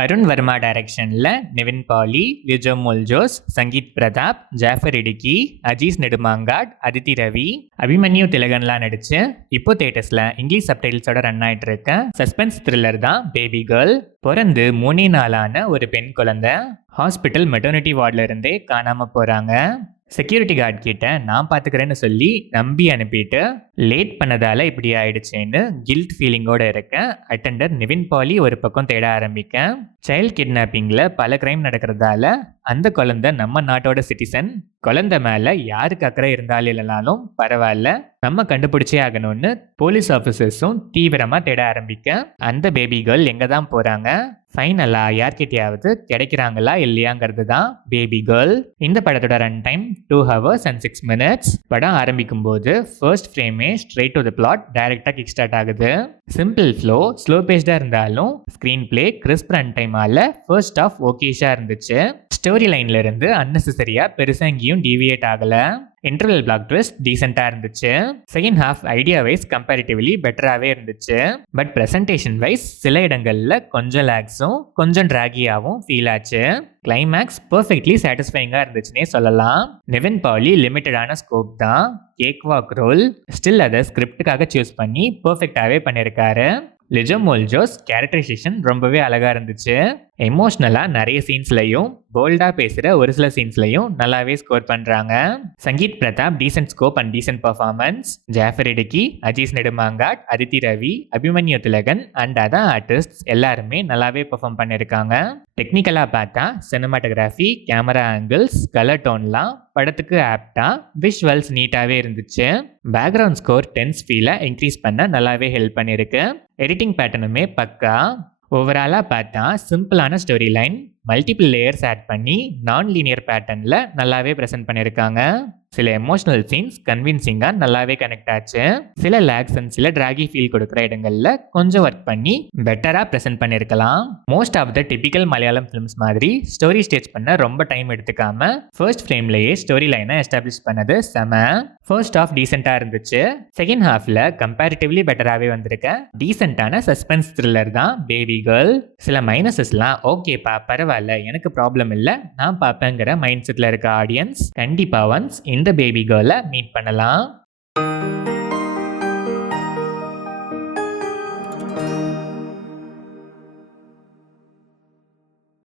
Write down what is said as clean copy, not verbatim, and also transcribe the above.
அருண் வர்மா டைரக்ஷனில் நிவின் பாலி, லிஜோ மோல்ஜோஸ், சங்கீத் பிரதாப், ஜாஃபர் இடுக்கி, அஜீஸ் நெடுமாங்காட், அதித்தி ரவி, அபிமன்யு திலகன்லாம் நடிச்சு இப்போ தேட்டர்ஸில் இங்கிலீஷ் சப்டைட்டில்ஸோட ரன் ஆகிட்டு இருக்க சஸ்பென்ஸ் த்ரில்லர் தான் பேபி கேர்ள். பிறந்து 3 நாளான ஒரு பெண் குழந்தை ஹாஸ்பிட்டல் மெட்டர்னிட்டி வார்டில் இருந்தே காணாமல் போகிறாங்க. செக்யூரிட்டி கார்டு கிட்ட நான் பார்த்துக்கிறேன்னு சொல்லி நம்பி அனுப்பிட்டு லேட் பண்ணதால இப்படி ஆயிடுச்சேன்னு கில்ட் ஃபீலிங்கோட இருக்க அட்டெண்டர் நிவின் பாலி ஒரு பக்கம் தேட ஆரம்பிக்க. சைல்ட் கிட்னாப்பிங்கில் பல கிரைம் நடக்கிறதால அந்த குழந்தை நம்ம நாட்டோட சிட்டிசன். குழந்தை மேலே யாருக்கு அக்கறை இருந்தாலும் இல்லைனாலும் பரவாயில்ல, நம்ம கண்டுபிடிச்சே ஆகணும்னு போலீஸ் ஆஃபீஸர்ஸும் தீவிரமாக தேட ஆரம்பிக்க அந்த பேபி கேர்ள் எங்கே தான் போகிறாங்க, ஃபைனலாக யார்கிட்டையாவது கிடைக்கிறாங்களா இல்லையாங்கிறது தான் பேபி கேர்ள். இந்த படத்தோட run time 2 hours and 6 minutes. படம் ஆரம்பிக்கும் போது ஃபர்ஸ்ட் ஃப்ரேமே ஸ்ட்ரெயிட் டு த பிளாட் டைரக்டாக கிக் ஸ்டார்ட் ஆகுது. சிம்பிள் ஃப்ளோ, ஸ்லோ பேஸ்டாக இருந்தாலும் ஸ்க்ரீன் பிளே கிறிஸ்ப் ரன் டைமால ஃபர்ஸ்ட் ஆஃப் ஓகேஷாக இருந்துச்சு. ஸ்டோரி லைன்ல இருந்து அன்னெசரியாக பெருசாக எங்கேயும் டீவியேட் ஆகலை. இன்டர்வல் பிளாக் ட்விஸ்ட் டீசெண்டாக இருந்துச்சு. Second half idea wise comparatively பெட்டராகவே இருந்துச்சு. பட் ப்ரெசன்டேஷன் வைஸ் சில இடங்களில் கொஞ்சம் லேக்ஸும் கொஞ்சம் ட்ராகியாகவும் ஃபீல் ஆச்சு. கிளைமேக்ஸ் பர்ஃபெக்ட்லி சாட்டிஸ்ஃபைங்காக இருந்துச்சுன்னே சொல்லலாம். நிவின் பாலி லிமிட்டடான ஸ்கோப் தான், கேக் வாக் ரோல், ஸ்டில் அதை ஸ்கிரிப்டுக்காக சூஸ் பண்ணி பர்ஃபெக்டாகவே பண்ணியிருக்காரு. லிஜோ மோல்ஜோஸ் கேரக்டரைசேஷன் ரொம்பவே அழகாக இருந்துச்சு. எமோஷ்னலாக நிறைய சீன்ஸ்லையும் போல்டாக பேசுகிற ஒரு சில சீன்ஸ்லையும் நல்லாவே ஸ்கோர் பண்ணுறாங்க. Sangeeth Prathap decent scope and decent performance. Jaffer Idukki, Azees Nedumangad, Aditi Ravi, Abhimanyu Thilakan and other artist எல்லாருமே நல்லாவே பெர்ஃபார்ம் பண்ணியிருக்காங்க. டெக்னிக்கலாக பார்த்தா சினிமாட்டோகிராஃபி, கேமரா ஆங்கிள்ஸ், கலர் டோன்லாம் படத்துக்கு ஆப்டா, விஷுவல்ஸ் நீட்டாகவே இருந்துச்சு. பேக்ரவுண்ட் ஸ்கோர் டென்ஸ் ஃபீலை இன்க்ரீஸ் பண்ண நல்லாவே ஹெல்ப் பண்ணியிருக்கு. எடிட்டிங் பேட்டர்னுமே பக்கா. ஓவராலாக பார்த்தா சிம்பிளான story line, multiple layers add பண்ணி நான் லீனியர் பேட்டர்னில் நல்லாவே ப்ரெசென்ட் பண்ணியிருக்காங்க. சில எமோஷனல் சீன்ஸ் கன்வின்சிங்காக நல்லாவே கனெக்ட் ஆச்சு. சில லேக்ஸ் அண்ட் சில டிராகி ஃபீல் கொடுக்குற இடங்களில் கொஞ்சம் ஒர்க் பண்ணி பெட்டராக ப்ரெசென்ட் பண்ணியிருக்கலாம். Most of the typical Malayalam films மாதிரி ஸ்டோரி ஸ்டேஜ் பண்ண ரொம்ப டைம் எடுத்துக்காம ஃபர்ஸ்ட் ஃப்ரேம்லேயே ஸ்டோரி லைனை எஸ்டாப்ளிஷ் பண்ணது செம. ஃபர்ஸ்ட் ஹாஃப் டீசெண்டாக இருந்துச்சு. செகண்ட் ஹாஃபில் கம்பேரிட்டிவ்லி பெட்டராகவே வந்திருக்க டீசெண்டான சஸ்பென்ஸ் த்ரில்லர் தான் பேபி கேர்ள். சில மைனஸஸ்லாம் ஓகேப்பா பரவாயில்ல, எனக்கு ப்ராப்ளம் இல்லை, நான் பார்ப்பேங்கிற மைண்ட் செட்டில் இருக்க ஆடியன்ஸ் கண்டிப்பாக ஒன்ஸ் இந்த பேபி கேர்ளை மீட் பண்ணலாம்.